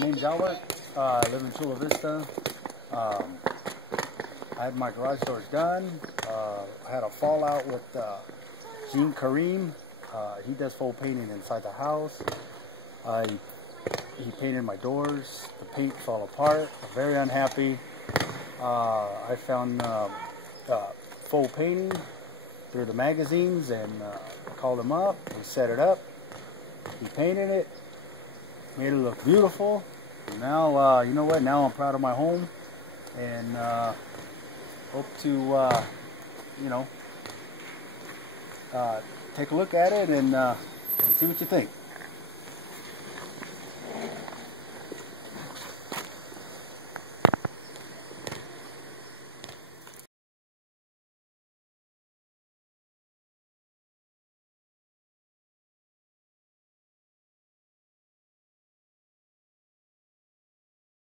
name's Albert. I live in Chula Vista. I had my garage doors done. I had a fallout with Gene Kareem. He does full painting inside the house. He painted my doors. The paint fell apart. I'm very unhappy. I found Faux painting through the magazines and called him up. We set it up. He painted it. Made it look beautiful. Now, you know what? Now I'm proud of my home, and hope to, take a look at it and see what you think.